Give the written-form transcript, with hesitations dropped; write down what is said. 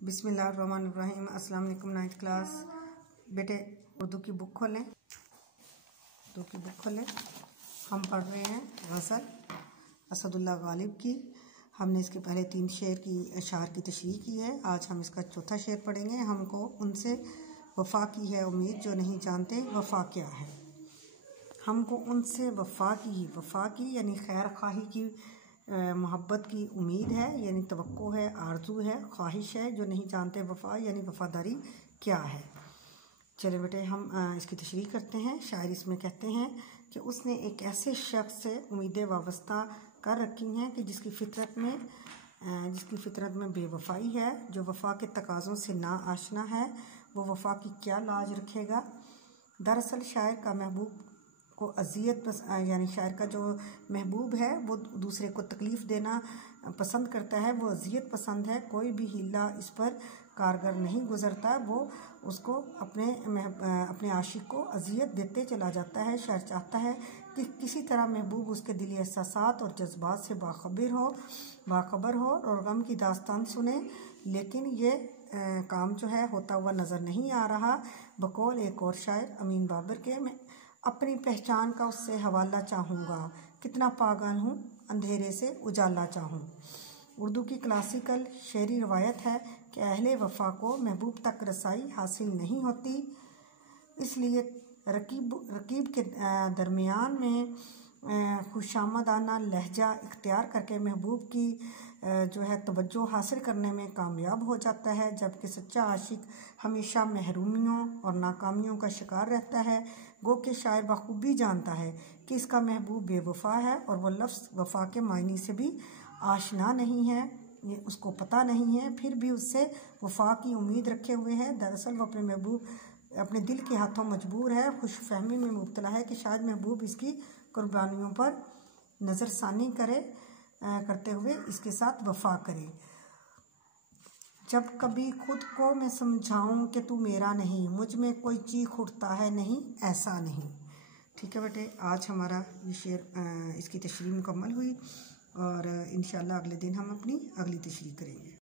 बिस्मिल्लाहिर्रहमानिर्रहीम। अस्सलाम वालेकुम। 9th क्लास बेटे उर्दू की बुक खोलें। हम पढ़ रहे हैं गज़ल असदुल्लाह गालिब की। हमने इसके पहले 3 शेर की अशार की तशरीह की है। आज हम इसका चौथा शेर पढ़ेंगे। हमको उनसे वफ़ा की है उम्मीद जो नहीं जानते वफ़ा क्या है। हमको उनसे वफ़ा की यानी खैर खाही की मोहब्बत की उम्मीद है, यानी तवक्को है, आरज़ू है, ख्वाहिश है, जो नहीं जानते वफ़ा यानी वफ़ादारी क्या है। चले बेटे हम इसकी तशरीह करते हैं। शायर इसमें कहते हैं कि उसने एक ऐसे शख्स से उम्मीदें वाबस्ता कर रखी हैं कि जिसकी फ़ितरत में बेवफ़ाई है, जो वफ़ा के तकाज़ों से ना आशना है, वो वफ़ा की क्या लाज रखेगा। दरअसल शायर का महबूब को अज़ियत यानी शायर का जो महबूब है वो दूसरे को तकलीफ़ देना पसंद करता है, वो अज़ियत पसंद है। कोई भी हीला इस पर कारगर नहीं गुज़रता, वो उसको अपने आशिक को अज़ियत देते चला जाता है। शायर चाहता है कि किसी तरह महबूब उसके दिली एहसासात और जज्बात से बाखबर हो और गम की दास्तान सुने, लेकिन ये काम जो है होता हुआ नज़र नहीं आ रहा। बकौल एक और शायर अमीन बाबर के, मैं अपनी पहचान का उससे हवाला चाहूँगा, कितना पागल हूँ अंधेरे से उजाला चाहूँ। उर्दू की क्लासिकल शेरी रवायत है कि अहले वफ़ा को महबूब तक रसाई हासिल नहीं होती, इसलिए रकीब के दरमियान में खुशामदाना लहजा इख्तियार करके महबूब की जो है तवज्जो हासिल करने में कामयाब हो जाता है, जबकि सच्चा आशिक हमेशा महरूमियों और नाकामियों का शिकार रहता है। गो के शायर बखूबी जानता है कि इसका महबूब बेवफ़ा है और वह लफ्ज़ वफ़ा के मायने से भी आशना नहीं है, ये उसको पता नहीं है, फिर भी उससे वफ़ा की उम्मीद रखे हुए है। दरअसल वो अपने महबूब अपने दिल के हाथों मजबूर है, खुशफहमी में मुब्तला है कि शायद महबूब इसकी कुर्बानियों पर नज़रसानी करते हुए इसके साथ वफ़ा करे। जब कभी खुद को मैं समझाऊं कि तू मेरा नहीं, मुझ में कोई चीख उठता है नहीं, ऐसा नहीं। ठीक है बेटे, आज हमारा ये शेर इसकी तशरीह मुकम्मल हुई और इंशाअल्लाह अगले दिन हम अपनी अगली तशरीह करेंगे।